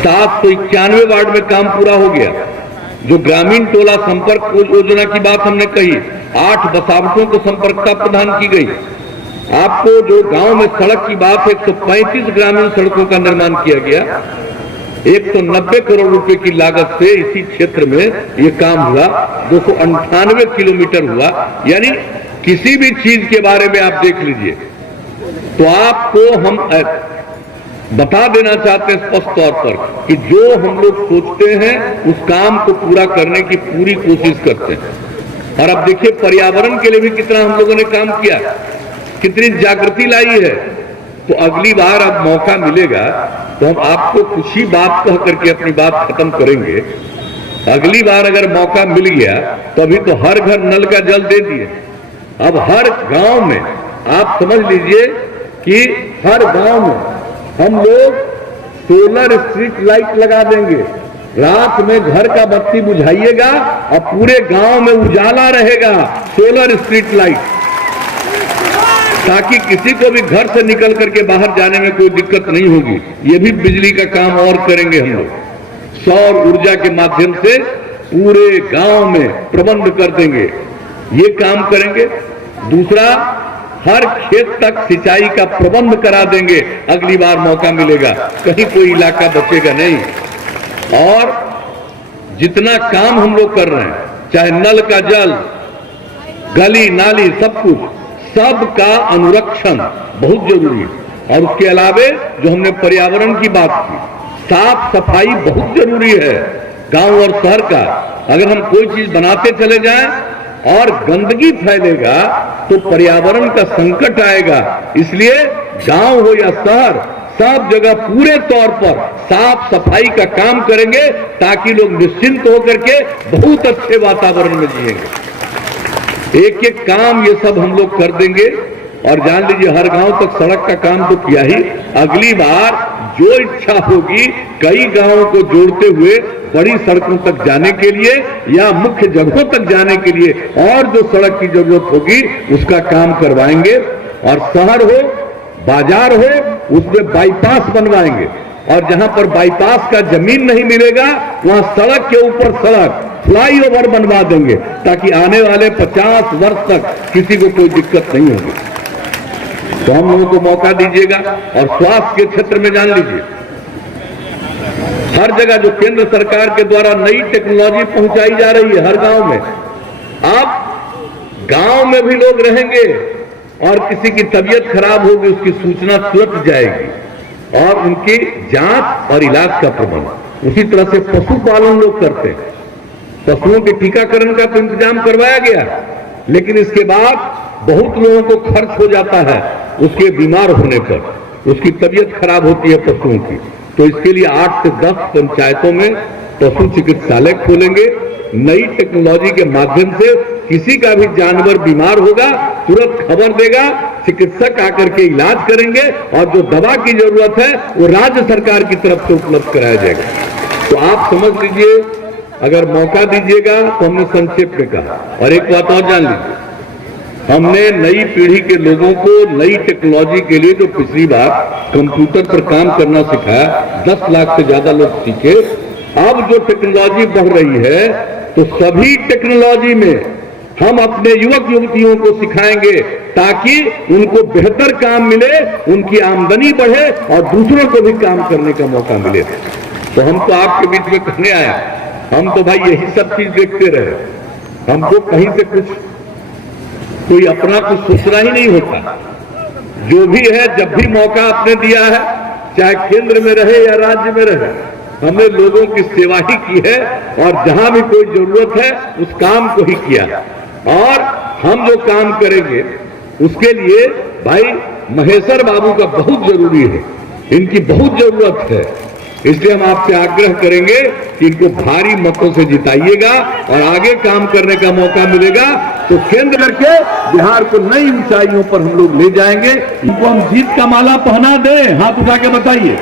791 ward में काम पूरा हो गया। जो ग्रामीण टोला संपर्क योजना की बात हमने कही, 8 बसावटों को संपर्कता प्रदान की गई। आपको जो गांव में सड़क की बात है, 135 ग्रामीण सड़कों का निर्माण किया गया। 190 करोड़ रुपए की लागत से इसी क्षेत्र में ये काम हुआ। 298 किलोमीटर हुआ। यानी किसी भी चीज के बारे में आप देख लीजिए तो आपको हम बता देना चाहते हैं स्पष्ट तौर पर कि जो हम लोग सोचते हैं उस काम को पूरा करने की पूरी कोशिश करते हैं। और अब देखिए पर्यावरण के लिए भी कितना हम लोगों ने काम किया, कितनी जागृति लाई है। तो अगली बार अब मौका मिलेगा तो हम आपको कुछ ही बात कह करके अपनी बात खत्म करेंगे। अगली बार अगर मौका मिल गया तो अभी तो हर घर नल का जल दे दिए। अब हर गांव में आप समझ लीजिए कि हर गांव में हम लोग सोलर स्ट्रीट लाइट लगा देंगे। रात में घर का बत्ती बुझाइएगा और पूरे गांव में उजाला रहेगा सोलर स्ट्रीट लाइट, ताकि किसी को भी घर से निकल करके बाहर जाने में कोई दिक्कत नहीं होगी। ये भी बिजली का काम और करेंगे हम लोग। सौर ऊर्जा के माध्यम से पूरे गांव में प्रबंध कर देंगे, ये काम करेंगे। दूसरा, हर खेत तक सिंचाई का प्रबंध करा देंगे। अगली बार मौका मिलेगा, कहीं कोई इलाका बचेगा नहीं। और जितना काम हम लोग कर रहे हैं, चाहे नल का जल, गली नाली, सब कुछ, सबका अनुरक्षण बहुत जरूरी है। और उसके अलावे जो हमने पर्यावरण की बात की, साफ सफाई बहुत जरूरी है गांव और शहर का। अगर हम कोई चीज बनाते चले जाएं और गंदगी फैलेगा तो पर्यावरण का संकट आएगा। इसलिए गांव हो या शहर, सब जगह पूरे तौर पर साफ सफाई का काम करेंगे ताकि लोग निश्चिंत होकर के बहुत अच्छे वातावरण में जिएंगे। एक एक काम ये सब हम लोग कर देंगे। और जान लीजिए हर गांव तक सड़क का काम तो किया ही। अगली बार जो इच्छा होगी कई गांवों को जोड़ते हुए बड़ी सड़कों तक जाने के लिए या मुख्य जगहों तक जाने के लिए और जो सड़क की जरूरत होगी उसका काम करवाएंगे। और शहर हो, बाजार हो, उसमें बाईपास बनवाएंगे। और जहां पर बाईपास का जमीन नहीं मिलेगा वहां सड़क के ऊपर सड़क, फ्लाईओवर बनवा देंगे ताकि आने वाले 50 वर्ष तक किसी को कोई दिक्कत नहीं होगी। तो हम लोगों को मौका दीजिएगा। और स्वास्थ्य के क्षेत्र में जान लीजिए हर जगह जो केंद्र सरकार के द्वारा नई टेक्नोलॉजी पहुंचाई जा रही है हर गांव में, अब गांव में भी लोग रहेंगे और किसी की तबीयत खराब होगी उसकी सूचना तुरंत जाएगी और उनकी जांच और इलाज का प्रबंध। उसी तरह से पशुपालन लोग करते हैं, पशुओं के टीकाकरण का तो इंतजाम करवाया गया, लेकिन इसके बाद बहुत लोगों को खर्च हो जाता है उसके बीमार होने पर, उसकी तबीयत खराब होती है पशुओं की। तो इसके लिए 8 से 10 पंचायतों में पशु चिकित्सालय खोलेंगे। नई टेक्नोलॉजी के माध्यम से किसी का भी जानवर बीमार होगा तुरंत खबर देगा, चिकित्सक आकर के इलाज करेंगे और जो दवा की जरूरत है वो राज्य सरकार की तरफ से उपलब्ध कराया जाएगा। तो आप समझ लीजिए, अगर मौका दीजिएगा तो हमने संक्षेप में कहा। और एक बात और जान लीजिए, हमने नई पीढ़ी के लोगों को नई टेक्नोलॉजी के लिए जो पिछली बार कंप्यूटर पर काम करना सिखाया, 10 लाख से ज्यादा लोग सीखे। अब जो टेक्नोलॉजी बढ़ रही है तो सभी टेक्नोलॉजी में हम अपने युवक युवतियों को सिखाएंगे ताकि उनको बेहतर काम मिले, उनकी आमदनी बढ़े और दूसरों को भी काम करने का मौका मिले। तो हम तो आपके बीच में कहने आए, हम तो भाई यही सब चीज देखते रहे। हमको कहीं से कुछ कोई अपना कुछ सोचना ही नहीं होता। जो भी है, जब भी मौका आपने दिया है, चाहे केंद्र में रहे या राज्य में रहे, हमने लोगों की सेवा ही की है और जहां भी कोई जरूरत है उस काम को ही किया। और हम जो काम करेंगे उसके लिए भाई महेश्वर बाबू का बहुत जरूरी है, इनकी बहुत जरूरत है। इसलिए हम आपसे आग्रह करेंगे कि इनको भारी मतों से जिताइएगा और आगे काम करने का मौका मिलेगा तो केंद्र के बिहार को नई ऊंचाइयों पर हम लोग ले जाएंगे। इनको हम जीत का माला पहना दें, हाथ उठा के बताइए।